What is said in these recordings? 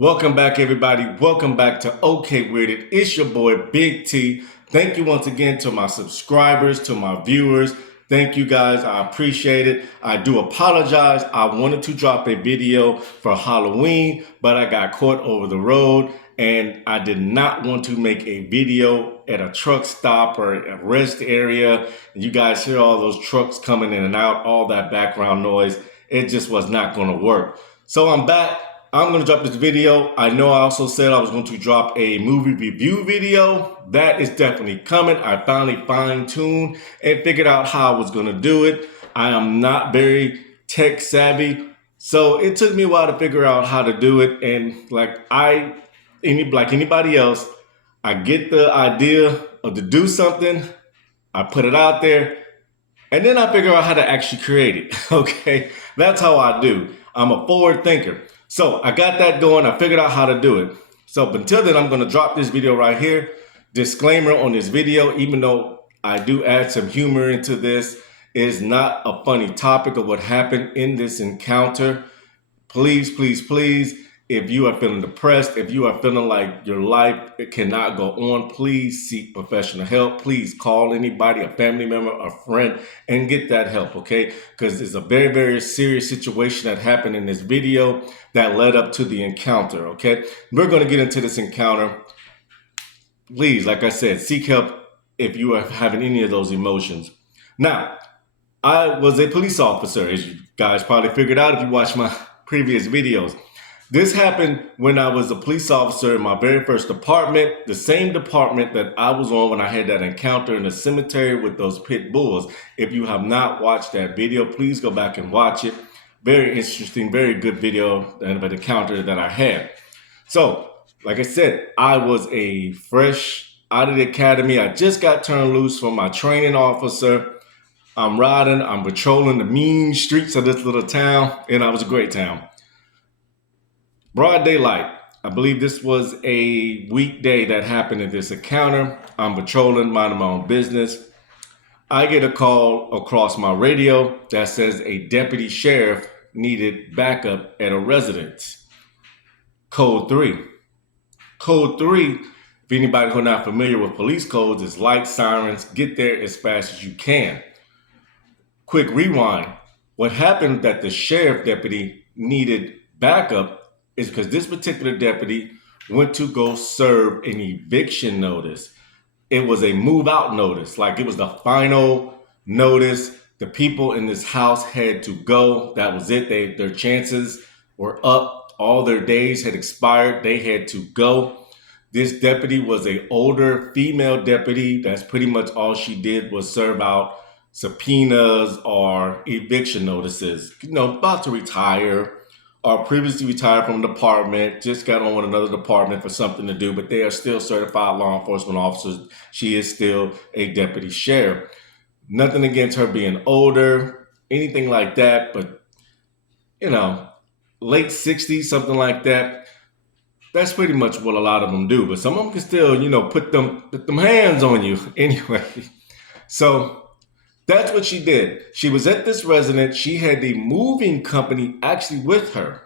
Welcome back, everybody. Welcome back to OK Weirded. It's your boy, Big T. Thank you once again to my subscribers, to my viewers. Thank you guys. I appreciate it. I do apologize. I wanted to drop a video for Halloween, but I got caught over the road and I did not want to make a video at a truck stop or a rest area. You guys hear all those trucks coming in and out, all that background noise. It just was not going to work. So I'm back. I'm going to drop this video. I know I also said I was going to drop a movie review video. That is definitely coming. I finally fine-tuned and figured out how I was going to do it. I am not very tech savvy, so it took me a while to figure out how to do it. And like anybody else, I get the idea of to do something, I put it out there, and then I figure out how to actually create it. Okay, that's how I do. I'm a forward thinker. So I got that going. I figured out how to do it. So until then, I'm going to drop this video right here. Disclaimer on this video, even though I do add some humor into this, it is not a funny topic of what happened in this encounter. Please, please, please, if you are feeling depressed, if you are feeling like your life cannot go on, please seek professional help. Please call anybody, a family member, a friend, and get that help, okay? Because it's a very, very serious situation that happened in this video that led up to the encounter, okay? We're going to get into this encounter. Please, like I said, seek help if you are having any of those emotions. Now, I was a police officer, as you guys probably figured out if you watched my previous videos. This happened when I was a police officer in my very first department, the same department that I was on when I had that encounter in the cemetery with those pit bulls. If you have not watched that video, please go back and watch it. Very interesting, very good video and an encounter that I had. So, like I said, I was a fresh out of the academy. I just got turned loose from my training officer. I'm riding, I'm patrolling the mean streets of this little town, and it was a great town. Broad daylight. I believe this was a weekday that happened at this encounter. I'm patrolling, minding my own business. I get a call across my radio that says a deputy sheriff needed backup at a residence. Code 3. Code 3, if anybody who's not familiar with police codes, is lights, sirens, get there as fast as you can. Quick rewind. What happened that the sheriff deputy needed backup is because this particular deputy went to go serve an eviction notice. It was a move out notice, like it was the final notice. The people in this house had to go. That was it. Their chances were up. All their days had expired. They had to go. This deputy was an older female deputy. That's pretty much all she did was serve out subpoenas or eviction notices. About to retire, or previously retired from the department, just got on with another department for something to do, but they are still certified law enforcement officers. She is still a deputy sheriff. Nothing against her being older, anything like that, but, late 60s, something like that. That's pretty much what a lot of them do, but some of them can still, put them hands on you anyway. So that's what she did. She was at this residence. She had the moving company actually with her.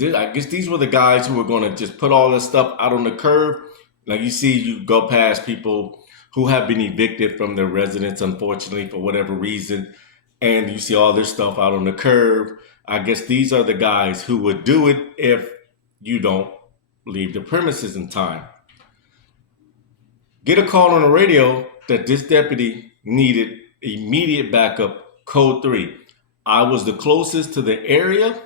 I guess these were the guys who were going to just put all this stuff out on the curb. Like you go past people who have been evicted from their residence, unfortunately, for whatever reason, and you see all this stuff out on the curb. I guess these are the guys who would do it if you don't leave the premises in time. Get a call on the radio that this deputy needed immediate backup. Code 3. I was the closest to the area,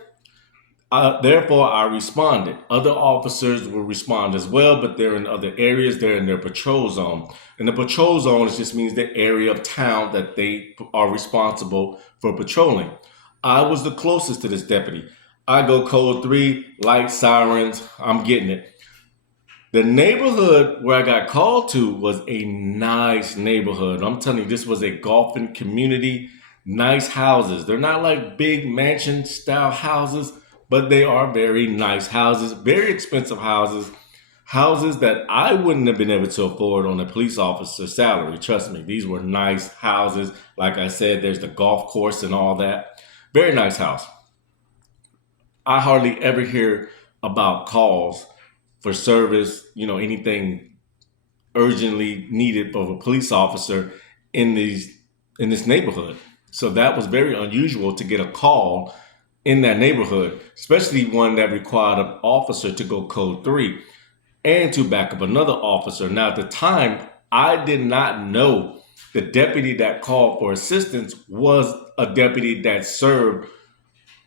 therefore I responded. Other officers will respond as well, but they're in other areas. They're in their patrol zone, and the patrol zone just means the area of town that they are responsible for patrolling. I was the closest to this deputy. I go code 3, lights, sirens, I'm getting it. The neighborhood where I got called to was a nice neighborhood. I'm telling you, this was a golfing community, nice houses. They're not like big mansion style houses, but they are very nice houses, very expensive houses, houses that I wouldn't have been able to afford on a police officer salary. Trust me, these were nice houses. Like I said, there's the golf course and all that. Very nice house. I hardly ever hear about calls for service, anything urgently needed of a police officer in these in this neighborhood. So that was very unusual to get a call in that neighborhood, especially one that required an officer to go code 3 and to back up another officer. Now, at the time, I did not know the deputy that called for assistance was a deputy that served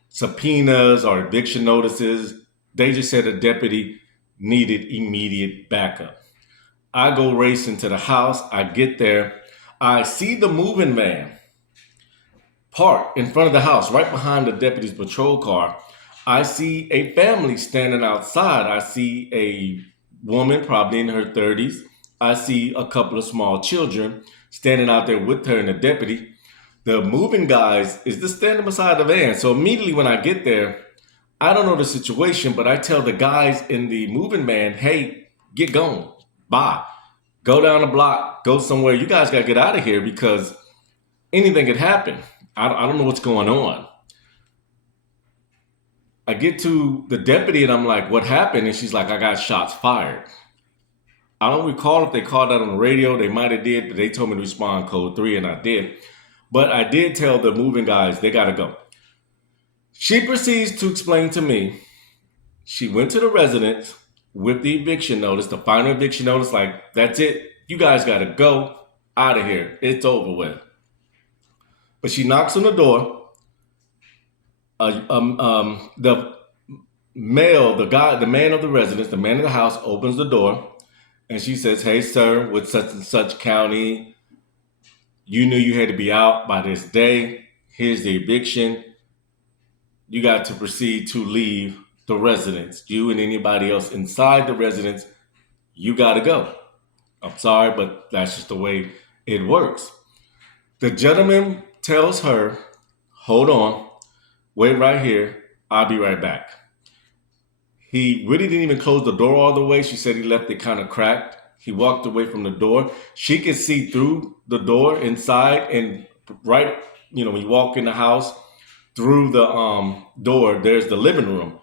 subpoenas or eviction notices. They just said a deputy needed immediate backup. I go racing to the house. I get there. I see the moving van parked in front of the house, right behind the deputy's patrol car. I see a family standing outside. I see a woman, probably in her 30s. I see a couple of small children standing out there with her and the deputy. The moving guys is just standing beside the van. So immediately when I get there, I don't know the situation, but I tell the guys in the moving van, hey, get going. Bye. Go down the block, go somewhere. You guys got to get out of here because anything could happen. I don't know what's going on. I get to the deputy and I'm like, what happened? And she's like, I got shots fired. I don't recall if they called that on the radio. They might have did, but they told me to respond code 3 and I did. But I did tell the moving guys, they got to go. She proceeds to explain to me, she went to the residence with the eviction notice, the final eviction notice, like, that's it. You guys got to go out of here. It's over with. But she knocks on the door. The male, the man of the residence, the man of the house opens the door and she says, hey, sir, with such and such county, you knew you had to be out by this day. Here's the eviction. You got to proceed to leave the residence. You and anybody else inside the residence, you got to go. I'm sorry, but that's just the way it works. The gentleman tells her, hold on, wait right here. I'll be right back. He really didn't even close the door all the way. She said he left it kind of cracked. He walked away from the door. She could see through the door inside, and right, when you walk in the house, through the door, there's the living room.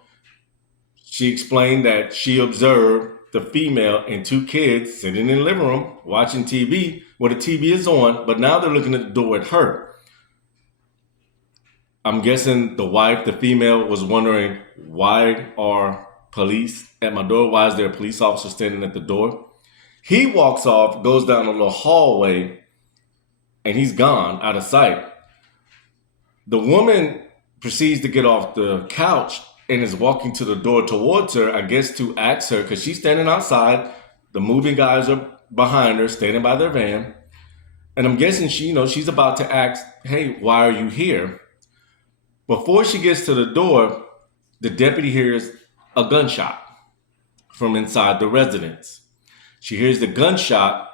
She explained that she observed the female and 2 kids sitting in the living room watching TV. Well, the TV is on, but now they're looking at the door at her. I'm guessing the wife, the female, was wondering, why are police at my door? Why is there a police officer standing at the door? He walks off, goes down a little hallway, and he's gone out of sight. The woman proceeds to get off the couch and is walking to the door towards her, I guess to ask her, because she's standing outside. The moving guys are behind her, standing by their van. And I'm guessing she's about to ask, hey, why are you here? Before she gets to the door, the deputy hears a gunshot from inside the residence. She hears the gunshot.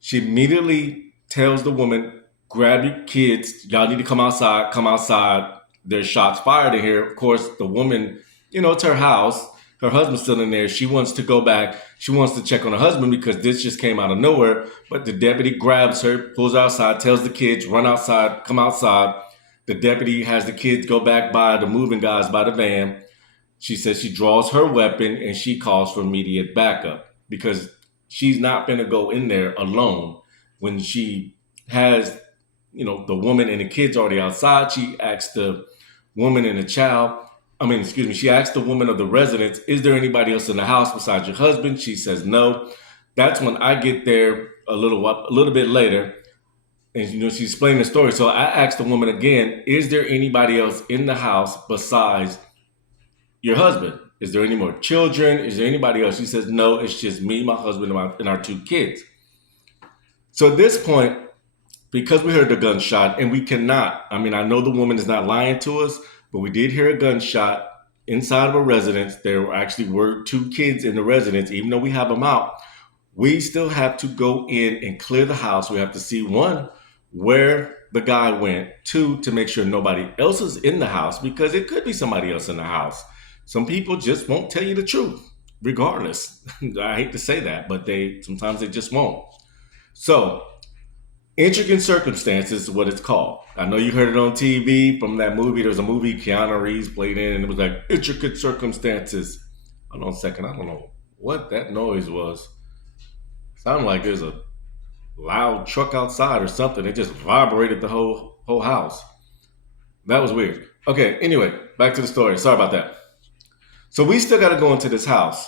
She immediately tells the woman, grab your kids. Y'all need to come outside. Come outside. There's shots fired in here. Of course, the woman, it's her house. Her husband's still in there. She wants to go back. She wants to check on her husband because this just came out of nowhere. But the deputy grabs her, pulls her outside, tells the kids, run outside, come outside. The deputy has the kids go back by the moving guys by the van. She says she draws her weapon and she calls for immediate backup because she's not going to go in there alone. When she has, the woman and the kids already outside, she asks the woman and the child, she asked the woman of the residence, is there anybody else in the house besides your husband? She says no. That's when I get there a little bit later. And she's explaining the story. So I asked the woman again, is there anybody else in the house besides your husband? Is there any more children? Is there anybody else? She says, no, it's just me, my husband, and our 2 kids. So at this point, because we heard the gunshot, and we cannot, I know the woman is not lying to us, but we did hear a gunshot inside of a residence. There actually were 2 kids in the residence, even though we have them out. We still have to go in and clear the house. We have to see, 1, where the guy went, 2, to make sure nobody else is in the house, because it could be somebody else in the house. Some people just won't tell you the truth, regardless. I hate to say that, but sometimes they just won't. So, intricate circumstances is what it's called. I know you heard it on TV from that movie. There was a movie Keanu Reeves played in, and it was like intricate circumstances. Hold on a second. I don't know what that noise was. Sounded like there's a loud truck outside or something. It just vibrated the whole house. That was weird. Okay, anyway, back to the story. Sorry about that. So we still got to go into this house.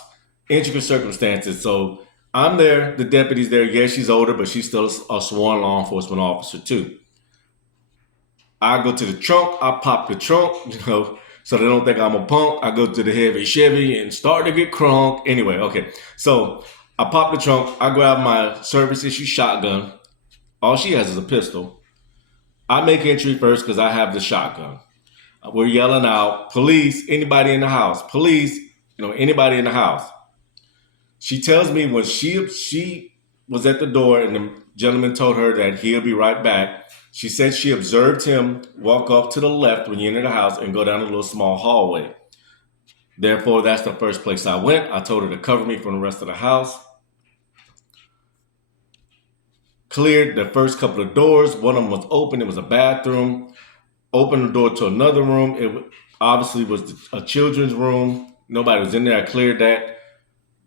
Intricate circumstances. So I'm there. The deputy's there. Yeah, she's older, but she's still a sworn law enforcement officer too. I go to the trunk. I pop the trunk, so they don't think I'm a punk. I go to the heavy Chevy and start to get crunk. Anyway, okay. So I pop the trunk. I grab my service issue shotgun. All she has is a pistol. I make entry first because I have the shotgun. We're yelling out, police, anybody in the house, police, anybody in the house. She tells me when she was at the door and the gentleman told her that he'll be right back. She said she observed him walk off to the left when you enter the house and go down a little small hallway. Therefore, that's the first place I went. I told her to cover me from the rest of the house. Cleared the first couple of doors. One of them was open. It was a bathroom. Opened the door to another room. It obviously was a children's room. Nobody was in there. I cleared that.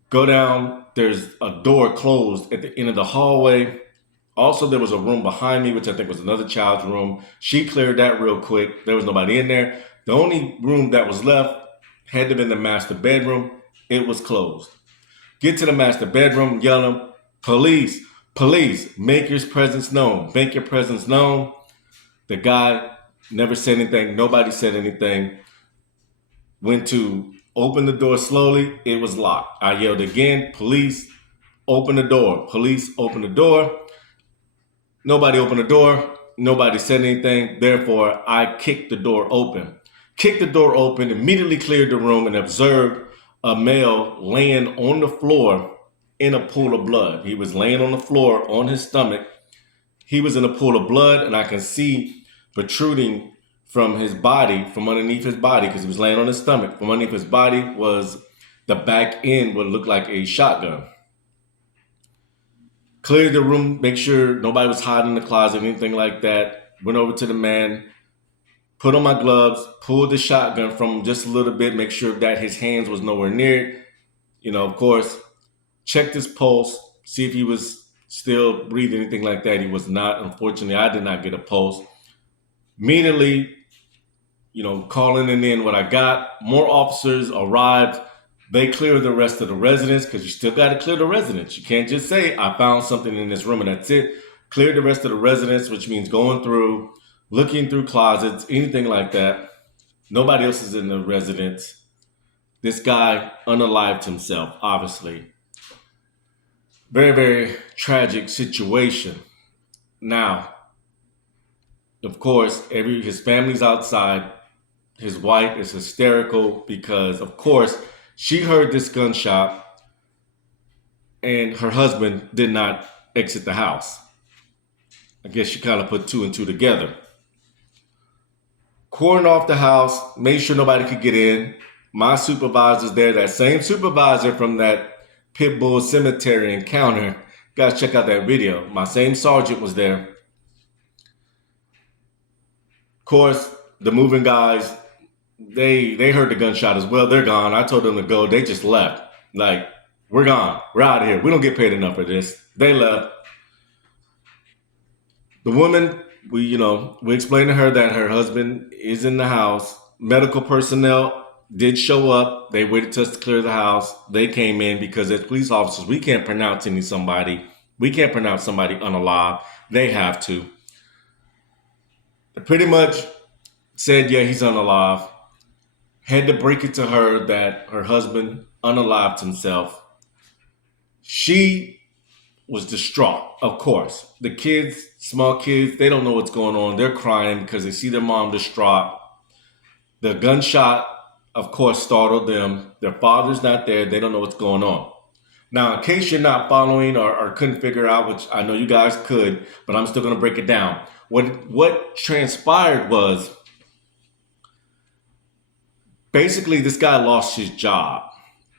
Go down. There's a door closed at the end of the hallway. Also, there was a room behind me, which I think was another child's room. She cleared that real quick. There was nobody in there. The only room that was left had to have been the master bedroom. It was closed. Get to the master bedroom, yelling, police, police, make your presence known. Make your presence known. The guy never said anything. Nobody said anything. Went to open the door slowly. It was locked. I yelled again, police, open the door. Police, open the door. Nobody opened the door. Nobody said anything. Therefore, I kicked the door open. Kicked the door open, immediately cleared the room and observed a male laying on the floor in a pool of blood. He was laying on the floor on his stomach. He was in a pool of blood, and I can see protruding from his body, from underneath his body, because he was laying on his stomach. From underneath his body was the back end, what looked like a shotgun. Cleared the room, make sure nobody was hiding in the closet, anything like that. Went over to the man, put on my gloves, pulled the shotgun from him just a little bit, make sure that his hands was nowhere near it. Of course, checked his pulse, see if he was still breathing, anything like that. He was not. Unfortunately, I did not get a pulse. Immediately, calling in what I got. More officers arrived. They cleared the rest of the residence because you still got to clear the residence. You can't just say, I found something in this room and that's it. Cleared the rest of the residence, which means going through, looking through closets, anything like that. Nobody else is in the residence. This guy unalived himself, obviously. Very, very tragic situation. Now, of course, his family's outside. His wife is hysterical because, of course, she heard this gunshot and her husband did not exit the house. I guess she kind of put two and two together. Cordoned off the house, made sure nobody could get in. My supervisor's there, that same supervisor from that Pitbull Cemetery encounter. Guys, check out that video. My same sergeant was there. Of course, the moving guys, they heard the gunshot as well. They're gone. I told them to go. They just left. Like, we're gone. We're out of here. We don't get paid enough for this. They left. The woman, we explained to her that her husband is in the house. Medical personnel did show up. They waited to us to clear the house. They came in because as police officers, we can't pronounce somebody. We can't pronounce somebody unalive. They have to. They pretty much said, yeah, he's unalive. Had to break it to her that her husband unalived himself. She was distraught, of course. The kids, small kids, they don't know what's going on. They're crying because they see their mom distraught. The gunshot, of course, startled them. Their father's not there. They don't know what's going on. Now, in case you're not following or couldn't figure out, which I know you guys could, but I'm still going to break it down. What transpired was, basically, this guy lost his job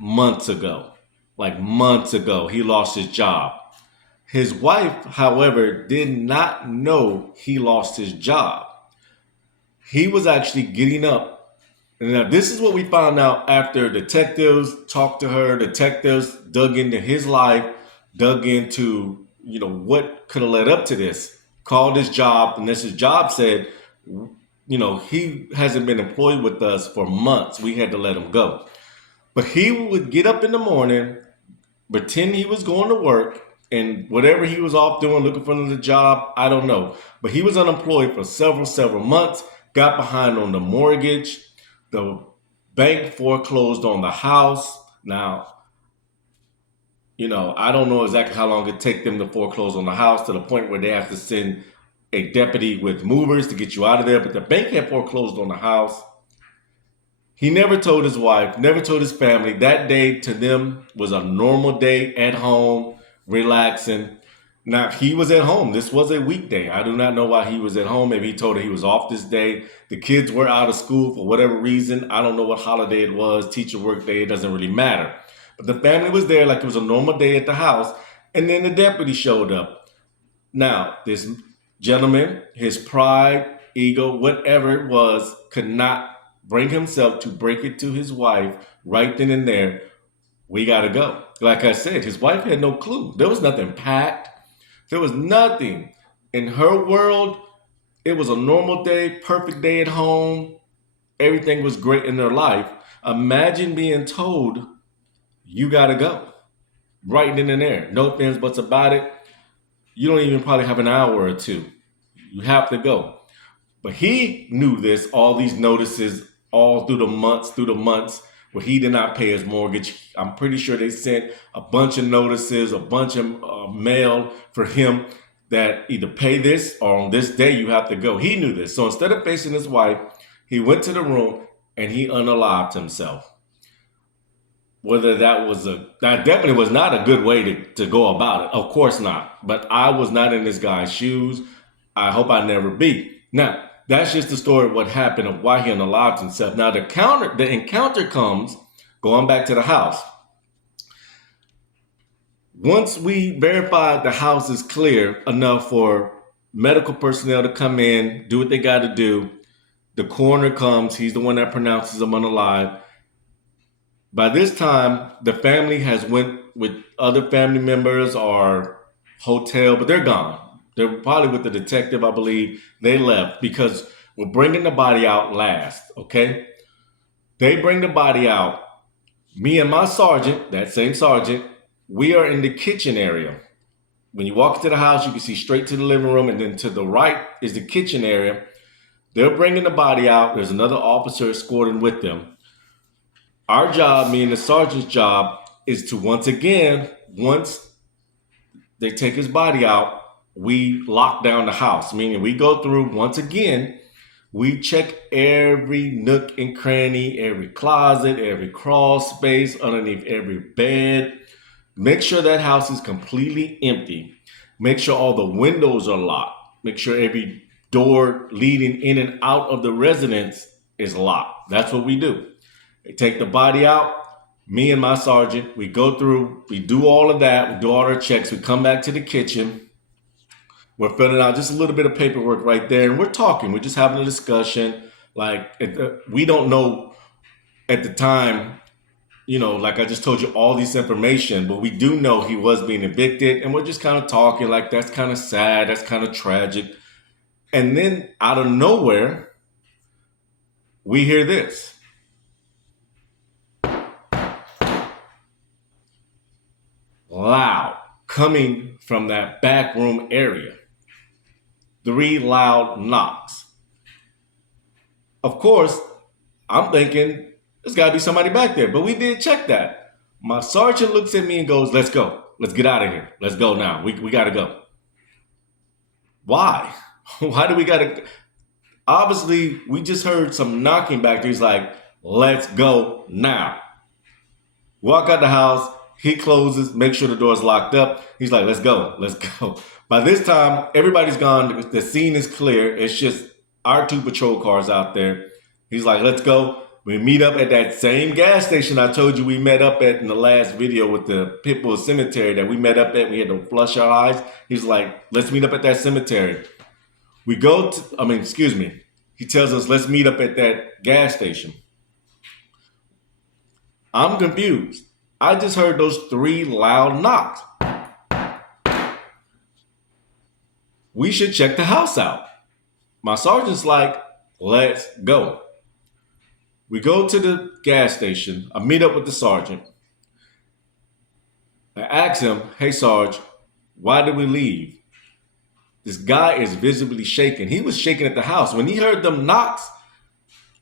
months ago. Like months ago, he lost his job. His wife, however, did not know he lost his job. He was actually getting up And now this is what we found out after detectives talked to her. Detectives dug into his life, dug into what could have led up to this. Called his job, and this his job said, he hasn't been employed with us for months. We had to let him go. But he would get up in the morning, pretend he was going to work, and whatever he was off doing, looking for another job, I don't know. But he was unemployed for several months, got behind on the mortgage, the bank foreclosed on the house. Now, I don't know exactly how long it take them to foreclose on the house to the point where they have to send a deputy with movers to get you out of there. But the bank had foreclosed on the house. He never told his wife, never told his family. That day to them was a normal day at home, relaxing. Now, he was at home. This was a weekday. I do not know why he was at home. Maybe he told her he was off this day. The kids were out of school for whatever reason. I don't know what holiday it was, teacher work day. It doesn't really matter. But the family was there like it was a normal day at the house. And then the deputy showed up. Now, this gentleman, his pride, ego, whatever it was, could not bring himself to break it to his wife right then and there. We got to go. Like I said, his wife had no clue. There was nothing packed. There was nothing. In her world, it was a normal day, perfect day at home. Everything was great in their life. Imagine being told, you got to go. Right then and there. No ifs, buts about it. You don't even probably have an hour or two. You have to go. But he knew this, all these notices all through the months where he did not pay his mortgage. I'm pretty sure they sent a bunch of notices, a bunch of mail for him that either pay this or on this day you have to go. He knew this. So instead of facing his wife, he went to the room and he unalived himself. Whether that definitely was not a good way to go about it. Of course not. But I was not in this guy's shoes. I hope I never be. Now, that's just the story of what happened, of why he unalived himself. Now, the encounter comes, going back to the house. Once we verified the house is clear enough for medical personnel to come in, do what they got to do, the coroner comes. He's the one that pronounces him unalive. By this time, the family has went with other family members or hotel, but they're gone. They're probably with the detective, I believe. They left because we're bringing the body out last, okay? They bring the body out. Me and my sergeant, that same sergeant, we are in the kitchen area. When you walk into the house, you can see straight to the living room, and then to the right is the kitchen area. They're bringing the body out. There's another officer escorting with them. Our job, me and the sergeant's job, is to once they take his body out, we lock down the house, meaning we go through once again, we check every nook and cranny, every closet, every crawl space, underneath every bed. Make sure that house is completely empty. Make sure all the windows are locked. Make sure every door leading in and out of the residence is locked. That's what we do. They take the body out. Me and my sergeant, we go through, we do all of that. We do all our checks. We come back to the kitchen. We're filling out just a little bit of paperwork right there. And we're talking. We're just having a discussion. Like, we don't know at the time, like I just told you all this information, but we do know he was being evicted. And we're just kind of talking like, that's kind of sad. That's kind of tragic. And then out of nowhere, we hear this. Loud, coming from that back room area. 3 loud knocks. Of course, I'm thinking there's got to be somebody back there, but we did check that. My sergeant looks at me and goes, "Let's go. Let's get out of here. Let's go now. We got to go." Why? Why do we got to? Obviously, we just heard some knocking back there. He's like, "Let's go now." Walk out the house. He closes, make sure the door's locked up. He's like, let's go. By this time, everybody's gone. The scene is clear. It's just our 2 patrol cars out there. He's like, let's go. We meet up at that same gas station I told you we met up at in the last video with the Pitbull Cemetery that we met up at. We had to flush our eyes. He's like, let's meet up at that cemetery. He tells us, let's meet up at that gas station. I'm confused. I just heard those three loud knocks. We should check the house out. My sergeant's like, let's go. We go to the gas station. I meet up with the sergeant. I ask him, hey, Sarge, why did we leave? This guy is visibly shaking. He was shaking at the house. When he heard them knocks,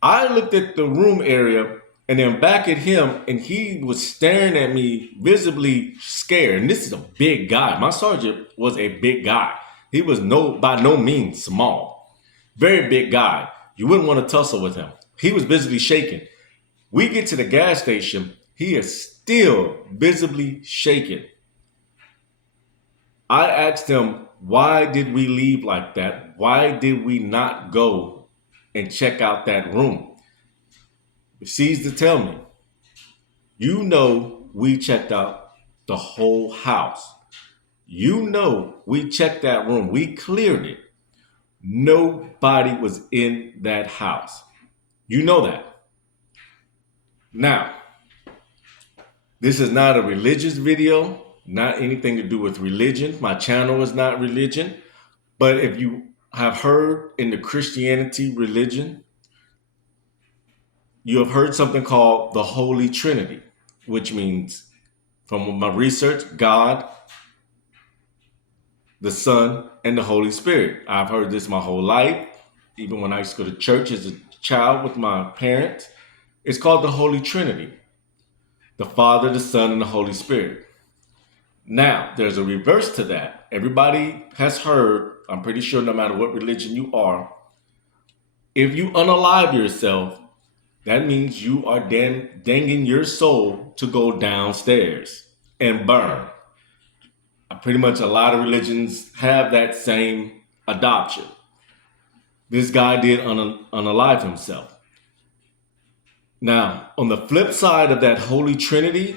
I looked at the room area and then back at him, and he was staring at me, visibly scared. And this is a big guy. My sergeant was a big guy. He was by no means small. Very big guy. You wouldn't want to tussle with him. He was visibly shaking. We get to the gas station. He is still visibly shaking. I asked him, why did we leave like that? Why did we not go and check out that room? He proceeds to tell me, you know, we checked out the whole house. You know, we checked that room. We cleared it. Nobody was in that house. You know that. Now, this is not a religious video, not anything to do with religion. My channel is not religion. But if you have heard in the Christianity religion, you have heard something called the Holy Trinity, which means, from my research, God, the Son, and the Holy Spirit. I've heard this my whole life, even when I used to go to church as a child with my parents. It's called the Holy Trinity, the Father, the Son, and the Holy Spirit. Now, there's a reverse to that. Everybody has heard, I'm pretty sure no matter what religion you are, if you unalive yourself, that means you are danging your soul to go downstairs and burn. Pretty much a lot of religions have that same adoption. This guy did unalive himself. Now, on the flip side of that Holy Trinity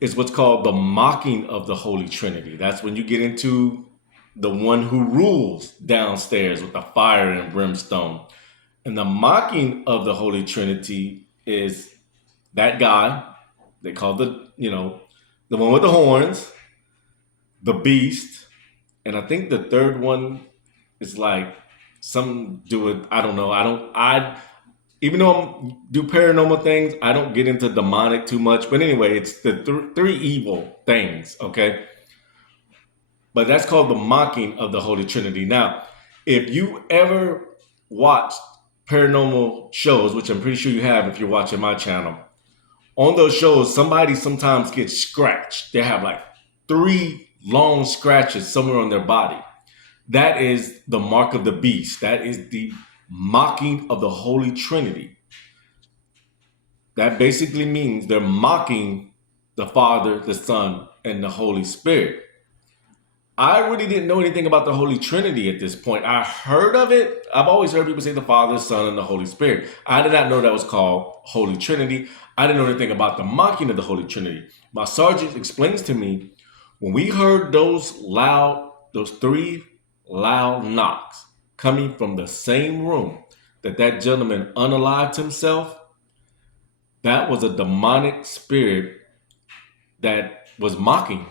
is what's called the mocking of the Holy Trinity. That's when you get into the one who rules downstairs with the fire and brimstone. And the mocking of the Holy Trinity is that guy they call the one with the horns, the beast, and I think the third one is like some do it. I don't know. I even though I do paranormal things, I don't get into demonic too much. But anyway, it's the three evil things, okay? But that's called the mocking of the Holy Trinity. Now, if you ever watched paranormal shows, which I'm pretty sure you have if you're watching my channel, on those shows, somebody sometimes gets scratched. They have like 3 long scratches somewhere on their body. That is the mark of the beast. That is the mocking of the Holy Trinity. That basically means they're mocking the Father, the Son, and the Holy Spirit. I really didn't know anything about the Holy Trinity at this point. I heard of it. I've always heard people say the Father, Son, and the Holy Spirit. I did not know that was called Holy Trinity. I didn't know anything about the mocking of the Holy Trinity. My sergeant explains to me, when we heard those 3 loud knocks coming from the same room that gentleman unalived himself, that was a demonic spirit that was mocking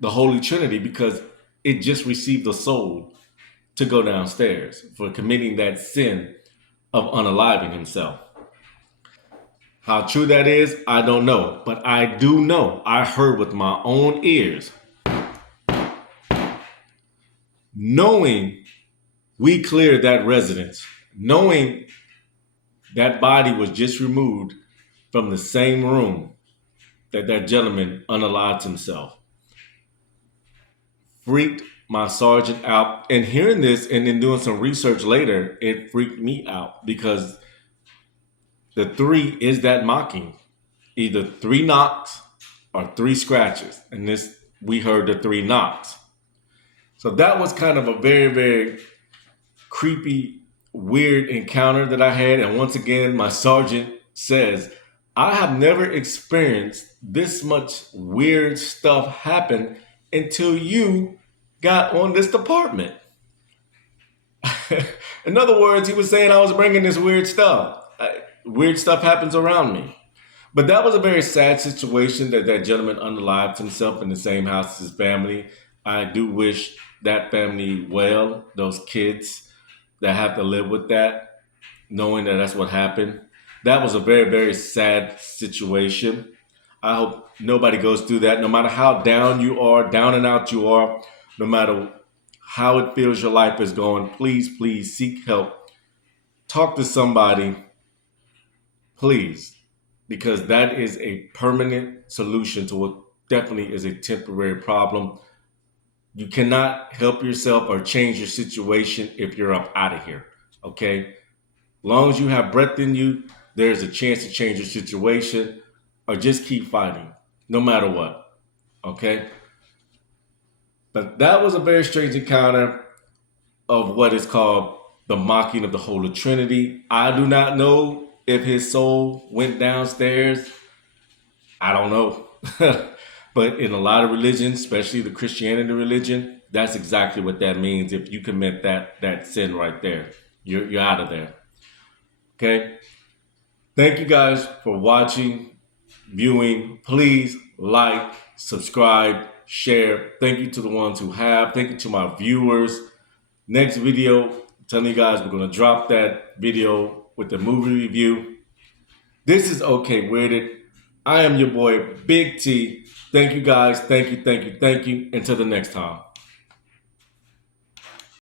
the Holy Trinity because it just received a soul to go downstairs for committing that sin of unaliving himself. How true that is, I don't know. But I do know, I heard with my own ears, knowing we cleared that residence, knowing that body was just removed from the same room that gentleman unalived himself. Freaked my sergeant out. And hearing this and then doing some research later, it freaked me out because the 3 is that mocking. Either 3 knocks or 3 scratches. And we heard the 3 knocks. So that was kind of a very, very creepy, weird encounter that I had. And once again, my sergeant says, I have never experienced this much weird stuff happen until you got on this department. In other words, he was saying I was bringing this weird stuff. Weird stuff happens around me. But that was a very sad situation that that gentleman unalived himself in the same house as his family. I do wish that family well, those kids that have to live with that, knowing that that's what happened. That was a very, very sad situation. I hope nobody goes through that, no matter how down you are, down and out you are, no matter how it feels your life is going. Please, please seek help. Talk to somebody, please, because that is a permanent solution to what definitely is a temporary problem. You cannot help yourself or change your situation if you're up out of here. Okay? Long as you have breath in you, there's a chance to change your situation or just keep fighting, no matter what. Okay? But that was a very strange encounter of what is called the mocking of the Holy Trinity. I do not know if his soul went downstairs. I don't know. But in a lot of religions, especially the Christianity religion, that's exactly what that means. If you commit that sin right there, you're out of there. Okay? Thank you guys for watching, viewing. Please like, subscribe, share. Thank you to the ones who have. Thank you to my viewers. Next video, I'm telling you guys, we're going to drop that video with the movie review. This is Okay Weirded. I am your boy, Big T. Thank you guys. Thank you, thank you, thank you. Until the next time.